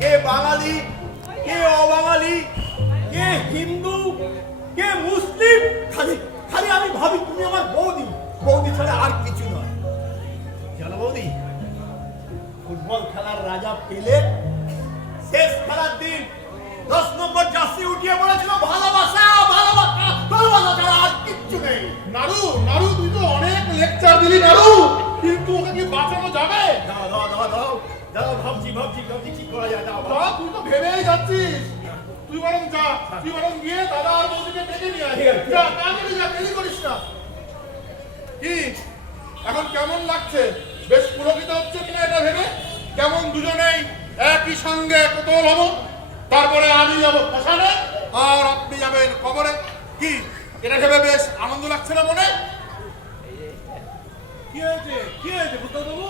কে বাঙালি, কে অবাঙালি, কে হিন্দু, কে মুসলিম, খালি খালি আমি ভাবি তুমি আমার বৌদি, বৌদি ছাড়া আর কিছু নয়। জানো বৌদি, ফুটবল খেলার রাজা পেলে শেষ খেলার দিন 10 নম্বর জার্সি উঠিয়ে বলেছিল ভালোবাসা, ভালোবাসা, ভালোবাসা ছাড়া আর কিচ্ছু নেই। নাড়ু নাড়ু তুই তো অনেক লেকচার দিলি নাড়ু, কিন্তু ওকে কি বাঁচানো যাবে? দাও দাও দাও দাও দাও, ভাবছি ভাবছি ভাবছি কি করা যায়। দাও বাবা তুই তো ভেবেই যাচ্ছিস, তুই বরং যা, তুই বরং গিয়ে দাদা আর বৌদিকে ডেকে নিয়ে আয়। ঠিক আছে। যা তাড়াতাড়ি যা, দেরি করিস না। কি এখন কেমন লাগছে? বেশ পুলকিত হচ্ছে কিনা এটা ভেবে? কেমন দুজনেই একই সঙ্গে কোতল হবো, তারপরে আমি যাবো শ্মশানে আর আপনি যাবেন কবরে। কি এটা ভেবে বেশ আনন্দ লাগছে না মনে? কি হয়েছে, কি হয়েছে বুদ্ধবাবু?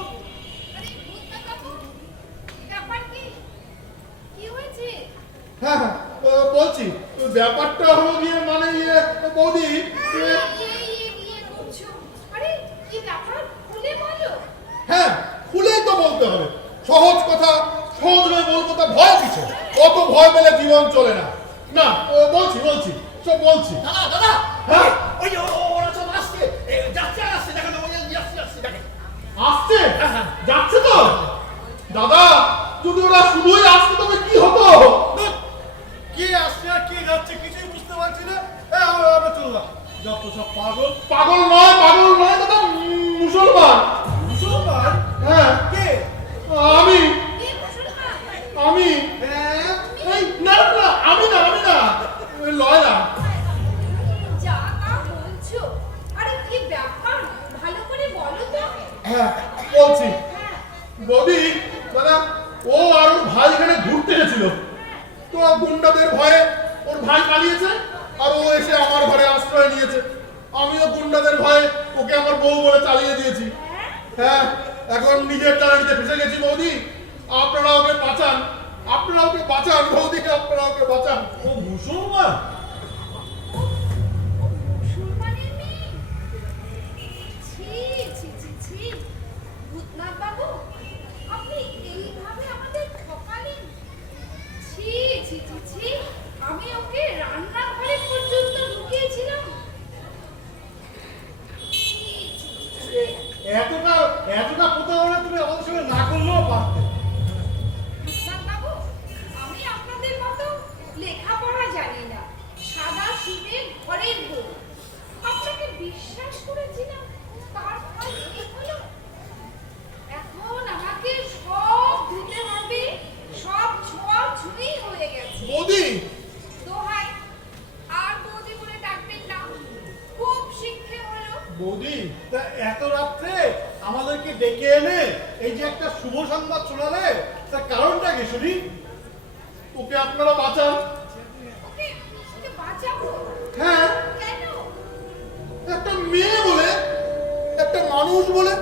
হ্যাঁ হ্যাঁ বলছি, ব্যাপারটা হলো গিয়ে মানে বৌদি হ্যাঁ খুলেই তো বলতে হবে। সহজ কথা সহজভাবে বলবো, তা ভয় কিছু, অত ভয় পেলে জীবন চলে না। না বলছি বলছি সব বলছি। দাদা দাদা, হ্যাঁ ওই যে ওরা সব আসছে, যাচ্ছে আর আসছে, দেখো ওই যাচ্ছে আসছে, দেখে আসছে, যাচ্ছে তো। দাদা যদি ওরা শুধুই আসতে তবে কি হতো? কে আসছে আর কে যাচ্ছে কিছুই বুঝতে পারছি না। আমরা চললাম, যত সব পাগল। পাগল নয়, পাগল নয় দাদা, মুসলমান। মুসলমান? হ্যাঁ কে? আমি আমি হ্যাঁ, এই না না আমি না, আমি না, ওই লয়লা। হ্যাঁ বলছি বৌদি, দাদা ও আর ওর ভাই এখানে ঘুরতে গেছিল, তো গুন্ডাদের ভয়ে ওর ভাই পালিয়েছে আর ও এসে আমার ঘরে আশ্রয় নিয়েছে। আমিও গুন্ডাদের ভয়ে ওকে আমার বউ বলে চালিয়ে দিয়েছি। হ্যাঁ এখন নিজের টানানিতে ফেসে গেছি বৌদি, আপনারা ওকে বাঁচান, আপনারা ওকে বাঁচান বৌদি, আপনারা ওকে বাঁচান। ও মুসলমান? আমি ওকে রান্নাঘরে পর্যন্ত ঢুকিয়েছিলাম। এতটা এতটা কোথাও হলে তুমি আমাদের সঙ্গে না করলেও পারতে। বাবু, আমি আপনাদের মতো লেখাপড়া জানি না, সাদা সিধে ঘরের বউ। আপনাকে বিশ্বাস করেছিলাম, তারপর কি হলো? এখন আমাকে সব দিতে হবে, সব ছোঁয়া ছুঁই হয়ে গেছে। বৌদি দোহাই, আর বৌদি বলে ডাকবেন না, খুব শিক্ষে হলো। বৌদি, তা এত রাত্রে আমাদেরকে ডেকে এনে এই যে একটা শুভ সংবাদ শোনালে, তার কারণটা কি শুনি? ওকে আপনারা বাঁচান। ওকে ওকে বাঁচাবো? হ্যাঁ কেন? একটা মেয়ে বলে, একটা মানুষ বলে।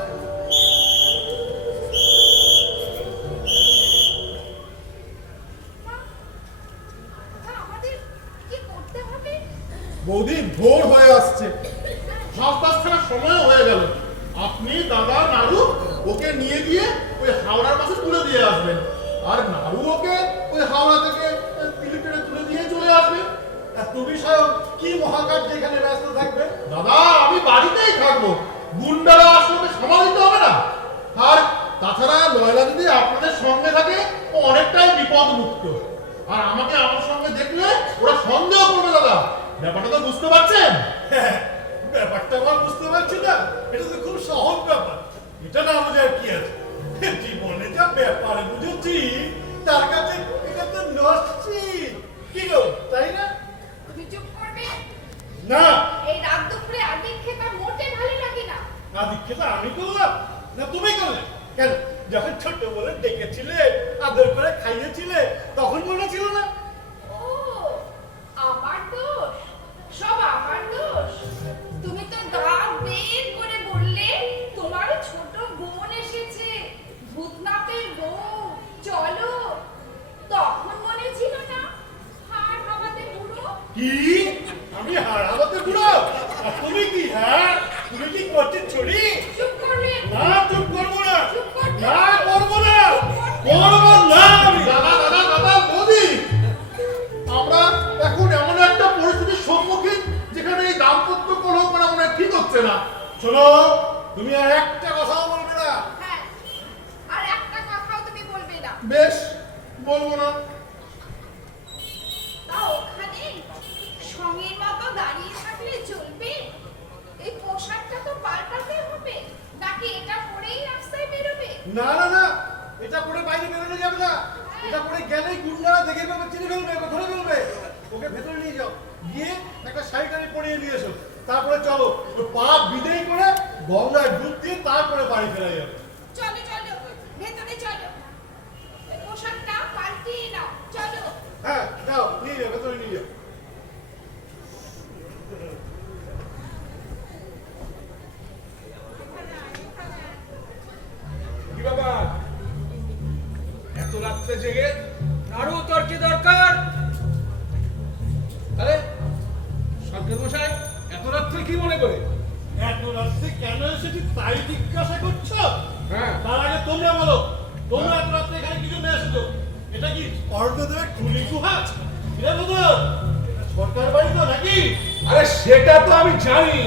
আমাদের কি করতে হবে? বৌদি ভোর হয়ে আসছে, সাত ফেরার সময় হয়ে গেল। আপনি দাদা নাড়ু ওকে নিয়ে গিয়ে ওই হাওড়ার পাশে তুলে দিয়ে আসবেন, আর নাড়ু ওকে ওই হাওড়া থেকে তিলিপেড়ে তুলে দিয়ে চলে আসবে। আর তুমি স্বয়ং কি মহাকার্য এখানে ব্যস্ত থাকবে? দাদা আমি বাড়িতেই থাকবো, গুন্ডারা আসলে সামাল দিতে হবে না। আর তাছাড়া লয়লা যদি আপনাদের সঙ্গে থাকে ও অনেকটাই বিপদ মুক্ত, আর আমাকে আমার সঙ্গে দেখলে ওরা সন্দেহ করবে। দাদা ব্যাপারটা তো বুঝতে পারছেন? হ্যাঁ, ব্যাপারটা আমার বুঝতে পারছি না, এটা তো খুব সহজ ব্যাপার। এটা না বোঝার কি আছে? জীবনে যা ব্যাপার বুঝেছি তার কাছে এটা তো নস্যিত। কি গো, তাই না? তুমি চুপ করবে? না, এই রাত দুপুরে আদিক খেতা মোটে ভালো লাগে না। আদিক্ষেতা আমি করলাম না তুমি করলে? কেন, যখন ছোট বলে ডেকেছিলে, আদর করে খাইয়েছিলে, তখন মনে ছিল না? ও, আমার দোষ, সব আমার দোষ। তুমি তো দাঁত বের করে বললে তোমার ছোট বোন এসেছে, ভূতনাথের বউ, চলো। তখন মনে ছিল না হাড় হাওয়াতে পুরো? কি আমি হারাবতে বুড়ো? আর তুমি কি, হ্যাঁ তুমি কি করছিস ছড়ি? চুপ করবে? না চুপ করবো না, চুপ করবে? না করবো না, করবো না আমি। দাদা দাদা হচ্ছে না। শোনো, তুমি আর একটা কথাও বলবে না। হ্যাঁ, আর একটা কথাও তুমি বলবে না। বেশ, বলবো না। তা ওখানে সঙ্গের মতো দাঁড়িয়ে থাকলে চলবে? এই পোশাকটা তো পাল্টাতে হবে, নাকি এটা পরেই রাস্তায় বেরোবে? না না না, এটা পরে বাইরে বেরোনো যাবে না। এটা পরে গেলেই গুন্ডারা দেখে ফেলবে, চিনে ফেলবে, ধরে ফেলবে। ওকে ভেতরে নিয়ে যাও, গিয়ে একটা শাড়ি টাড়ি পরিয়ে নিয়ে এসো। তারপরে চলো, ওর পা বিদেয় করে গঙ্গায় ডুব দিয়ে তারপরে বাড়ি ফেরা যাবে। চলো চলো, ভেতরে চলো, এই পোশাকটা পাল্টিয়ে নাও, চলো। হ্যাঁ যাও, নিয়ে যাও, ভেতরে নিয়ে যাও। কি ব্যাপার এত রাত্রে জেগে? আরো তোর কি দরকার? আরে সরকার মশাই এত রাত্রে কি মনে করে? এত রাত্রে কেন এসেছি তাই জিজ্ঞাসা করছো? হ্যাঁ। তার আগে তোমরা বলো, তোমরা এত রাত্রে এখানে কি জন্য এসেছো? এটা কি অর্ধদেবের খুলি গুহা? এটা বলো, এটা সরকার বাড়ি তো নাকি? আরে সেটা তো আমি জানি,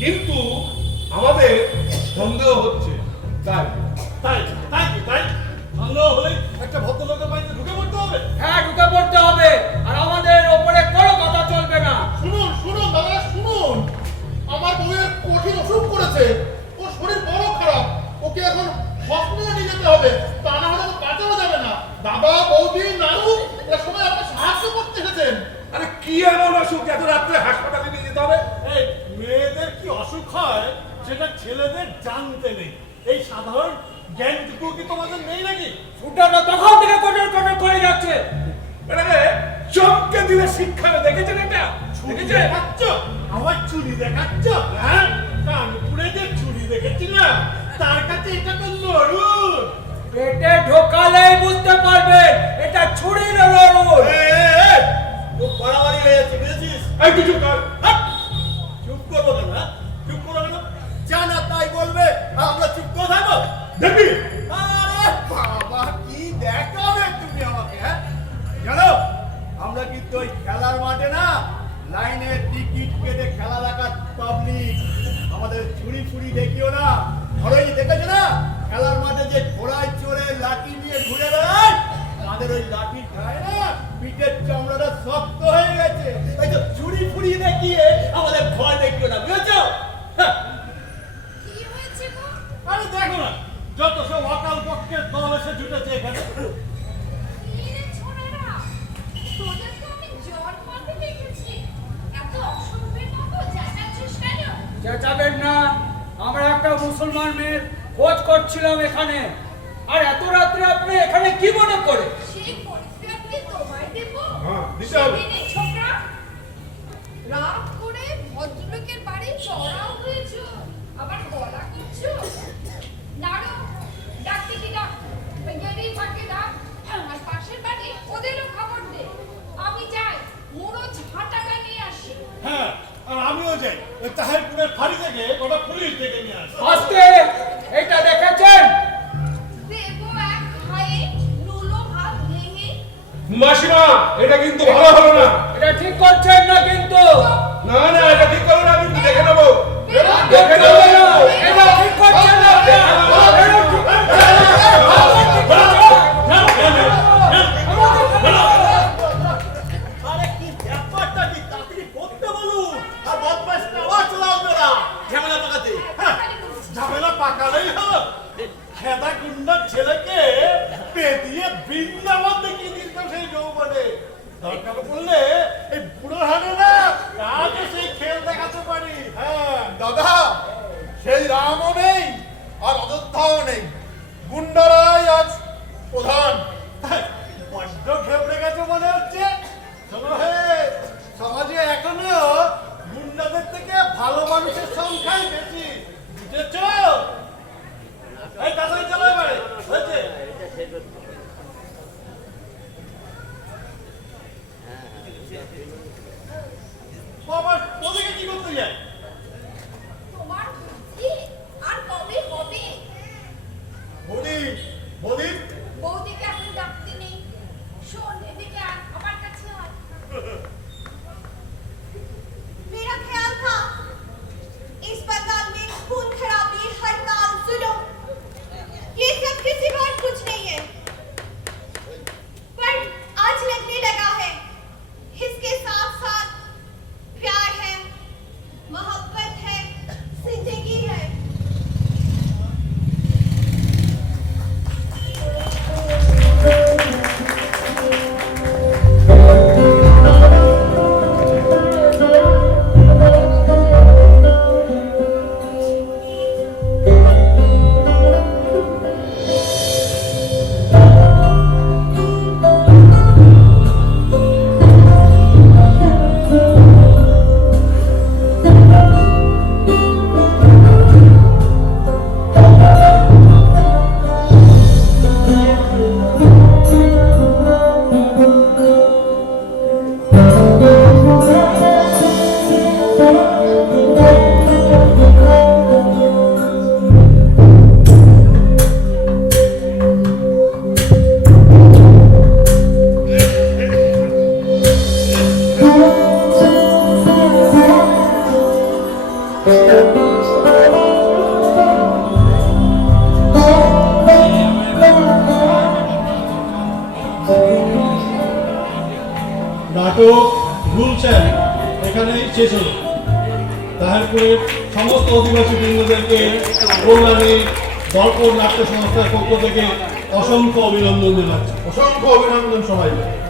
কিন্তু আমাদের সন্দেহ হচ্ছে তাই। তাই তাই কি তাই? সন্দেহ হলে একটা ভদ্রলোকের বাড়িতে ঢুকে পড়তে হবে? হ্যাঁ, ঢুকে পড়তে হবে, আর আমাদের ওপরে কোনো কথা চলবে না। শুনুন শুনুন দাদা, শুনুন। আমার বউয়ের কঠিন অসুখ করেছে, ওর শরীর বড় খারাপ, ওকে এখন হসপিটালে নিয়ে যেতে হবে, তা না হলে তো বাঁচানো যাবে না। দাদা, বৌদি, নানু, এরা সবাই আপনাকে সাহায্য করতে এসেছেন। আরে কি এমন অসুখ এত রাত্রে হাসপাতালে নিয়ে যেতে হবে? এই মেয়েদের কি অসুখ হয় সেটা ছেলেদের জানতে নেই। এই সাধারণ জ্ঞানটুকু কি তোমাদের নেই নাকি? ফুটানো তখন থেকে কটর কটর করে যাচ্ছে। আরে চমকে দিলে শিক্ষা দেখেছেন এটা? চুরি দেখেছেন? দেখাচ্ছ? আমার চুরি দেখাচ্ছ? হ্যাঁ, কানপুরে যে চুরি দেখেছিলাম তার কাছে এটা তো নরুন। পেটে ঢোকালেই বুঝতে পারবেন এটা ছুরির নরুন। ও বাড়াবাড়ি হয়ে যাচ্ছে, বুঝেছিস? এই তুই চুপ কর। হাট! চুপ করবো না, হ্যাঁ? চুপ করবো না? জানা তাই বলবে, আমরা চুপ করে থাকবো? দেখবি আরে বাবা, কি দেখাবে তুমি আমাকে, হ্যাঁ? জানো, আমরা কিন্তু ওই খেলার মাঠে না, লাইনে টিকিট কেটে খেলা দেখার পাবলিক। আমাদের ছুরি ফুরি দেখিও না। ধরোই দেখেছো না, খেলার মাঠে যে ঘোড়ায় চড়ে লাঠি নিয়ে ঘুরে বেড়ায়, তাদের ওই লাঠির খায় না, পিঠের চামড়াটা শক্ত হয়ে গেছে। এই তো ছুরি ফুরি দেখিয়ে আমাদের ভয় দেখিও না, বুঝেছো? হ্যাঁ। কি হয়েছে গো? আরে দেখো না, যত সব অকাল পক্ষের দল এসে জুটেছে এখানে। কি রে ছোড়ারা, তোদের তো আমি জন্মাতে দেখেছি, এত অসভ্যের মতো চেঁচাচ্ছিস কেন? চেঁচাবেন না, আমরা একটা মুসলমান মেয়ের খোঁজ করছিলাম এখানে। আর এত রাত্রে আপনি এখানে কি মনে করে? সেই পরিচয় কি তোমায় দেবো? হ্যাঁ, দিতে হবে। সেদিনই ছোকরা, রাত করে ভদ্রলোকের বাড়ি চড়াও হয়েছো, আবার গলা করছো। নাড়ো, ডাকতে কি ডাক, ওই গেলেই থাকে ডাক। আর পাশের বাড়ি ওদেরও খবর দে। আমি যাই, মুড়ো ঝাঁটাটা নিয়ে আসি। হ্যাঁ, আর আমিও যাই, ওই তাহিরপুরের ফাঁড়ি থেকে ওটা পুলিশ ডেকে নিয়ে আসে। আস্তে, এটা দেখেছেন? দেবো এক খায়ে নুলো ভাত ভেঙে। মাসিমা, এটা কিন্তু ভালো হলো না। এটা ঠিক করছেন না কিন্তু। না না, এটা ঠিক করো না, আমি দেখে নেবো। দেখে নেবো না, এটা ঠিক করছেন না। এটা ঠিক আরে কি ব্যাপারটা কি, তাড়াতাড়ি করতে বলুন। আর বদমাইশটা আবার চলে আসবে না ঝামেলা পাকাতে। হ্যাঁ, ঝামেলা পাকালেই হলো। খেদা গুন্ডার ছেলেকে পেদিয়ে বৃন্দাবন দেখিয়ে দিতাম সেই যৌবনে। দরকার পড়লে এই বুড়ো হারে না, আজও সেই খেল দেখাতে পারি। হ্যাঁ দাদা, সেই রামও নেই আর অযোধ্যাও নেই, গুন্ডারাই আজ প্রধান। বড্ড ঘেবড়ে গেছে মনে হচ্ছে। শোনো হে, সমাজে এখনো গুন্ডাদের থেকে ভালো মানুষের সংখ্যাই বেশি, বুঝেছ? এই তাড়াতাড়ি চলো এবারে, হয়েছে? বাবা, ওদিকে কি করতে যায়? তোমার বুদ্ধি আর কবে হবে? বৌদি, বৌদি, বৌদিকে নাটক গুলশান এখানেই শেষ হলো। তাহারপুরের সমস্ত অধিবাসী বৃন্দদেরকে কল্যাণী দর্পণ নাট্য সংস্থার পক্ষ থেকে অসংখ্য অভিনন্দন জানাচ্ছি। অসংখ্য অভিনন্দন সবাইকে।